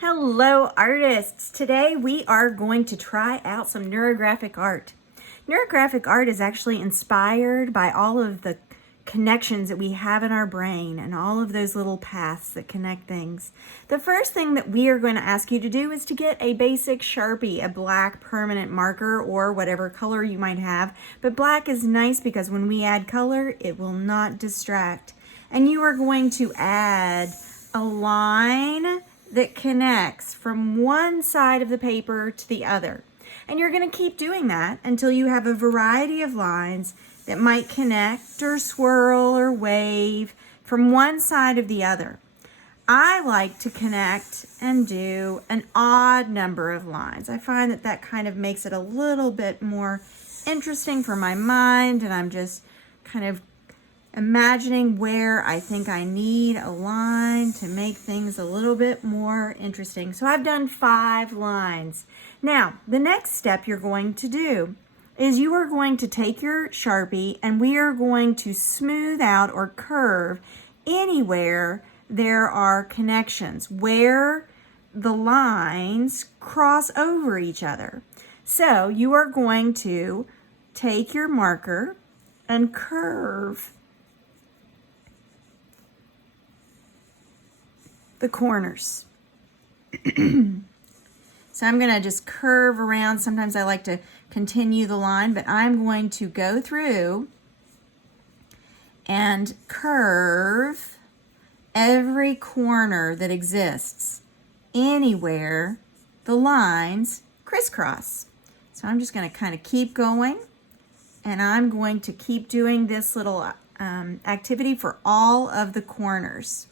Hello artists! Today we are going to try out some neurographic art. Neurographic art is actually inspired by all of the connections that we have in our brain and all of those little paths that connect things. The first thing that we are going to ask you to do is to get a basic Sharpie, a black permanent marker or whatever color you might have. But black is nice because when we add color, it will not distract. And you are going to add a line that connects from one side of the paper to the other. And you're going to keep doing that until you have a variety of lines that might connect or swirl or wave from one side of the other. I like to connect and do an odd number of lines. I find that that kind of makes it a little bit more interesting for my mind, and I'm just kind of imagining where I think I need a line to make things a little bit more interesting. So I've done 5 lines. Now, the next step you're going to do is you are going to take your Sharpie and we are going to smooth out or curve anywhere there are connections, where the lines cross over each other. So you are going to take your marker and curve the corners. So I'm going to just curve around. Sometimes I like to continue the line, but I'm going to go through and curve every corner that exists anywhere the lines crisscross. So I'm just going to kind of keep going, and I'm going to keep doing this little activity for all of the corners.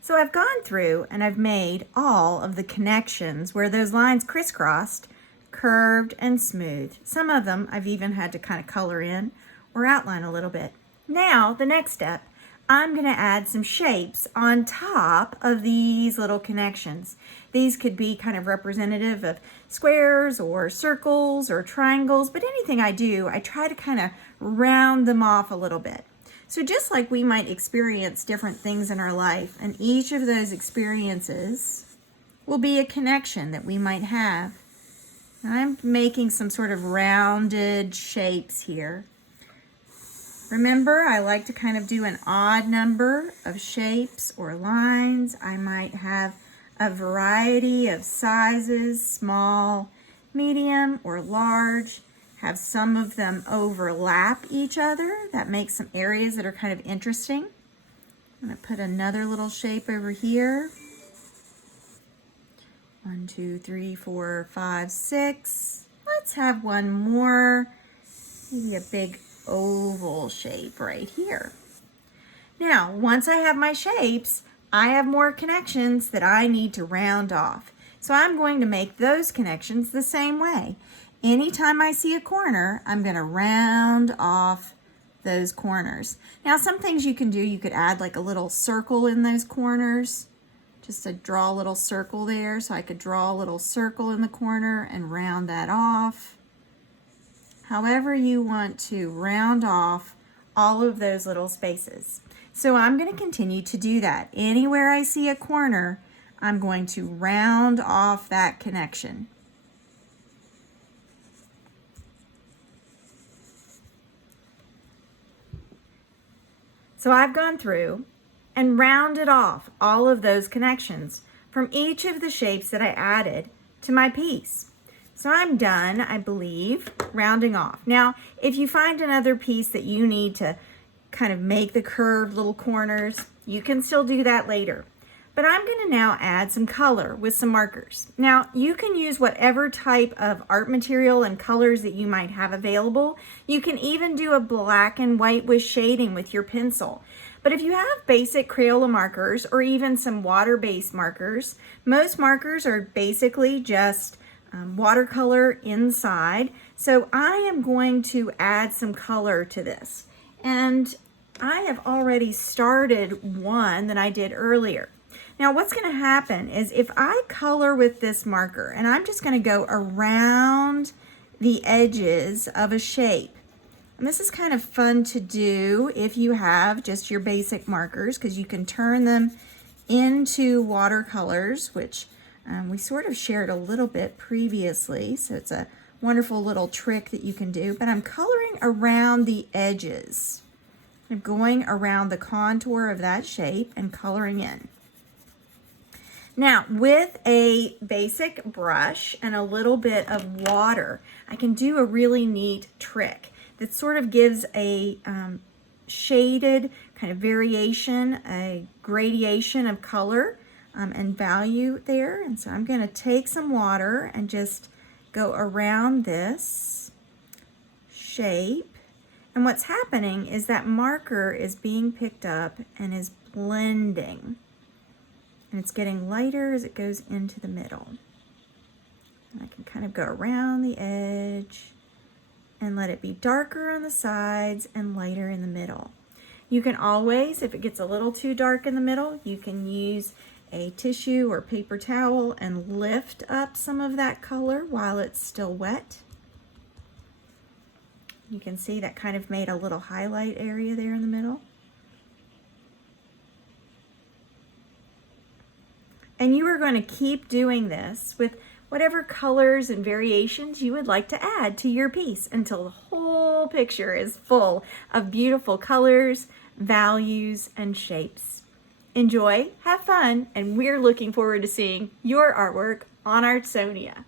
So I've gone through and I've made all of the connections where those lines crisscrossed, curved and smooth. Some of them I've even had to kind of color in or outline a little bit. Now, the next step, I'm going to add some shapes on top of these little connections. These could be kind of representative of squares or circles or triangles, but anything I do, I try to kind of round them off a little bit. So just like we might experience different things in our life, and each of those experiences will be a connection that we might have. I'm making some sort of rounded shapes here. Remember, I like to kind of do an odd number of shapes or lines. I might have a variety of sizes, small, medium, or large. Have some of them overlap each other. That makes some areas that are kind of interesting. I'm going to put another little shape over here. 1, 2, 3, 4, 5, 6. Let's have one more, maybe a big oval shape right here. Now, once I have my shapes, I have more connections that I need to round off. So I'm going to make those connections the same way. Anytime I see a corner, I'm going to round off those corners. Now, some things you can do, you could add like a little circle in those corners, just to draw a little circle there. So I could draw a little circle in the corner and round that off. However you want to round off all of those little spaces. So I'm going to continue to do that. Anywhere I see a corner, I'm going to round off that connection. So I've gone through and rounded off all of those connections from each of the shapes that I added to my piece. So I'm done, I believe, rounding off. Now, if you find another piece that you need to kind of make the curved little corners, you can still do that later. But I'm going to now add some color with some markers. Now, you can use whatever type of art material and colors that you might have available. You can even do a black and white with shading with your pencil. But if you have basic Crayola markers or even some water-based markers, most markers are basically just watercolor inside. So I am going to add some color to this. And I have already started one that I did earlier. Now what's going to happen is if I color with this marker, and I'm just going to go around the edges of a shape. And this is kind of fun to do if you have just your basic markers, because you can turn them into watercolors, which we sort of shared a little bit previously. So it's a wonderful little trick that you can do. But I'm coloring around the edges. I'm going around the contour of that shape and coloring in. Now, with a basic brush and a little bit of water, I can do a really neat trick that sort of gives a shaded kind of variation, a gradation of color and value there. And so I'm going to take some water and just go around this shape. And what's happening is that marker is being picked up and is blending. And it's getting lighter as it goes into the middle. And I can kind of go around the edge and let it be darker on the sides and lighter in the middle. You can always, if it gets a little too dark in the middle, you can use a tissue or paper towel and lift up some of that color while it's still wet. You can see that kind of made a little highlight area there in the middle. And you are going to keep doing this with whatever colors and variations you would like to add to your piece until the whole picture is full of beautiful colors, values, and shapes. Enjoy, have fun, and we're looking forward to seeing your artwork on Artsonia.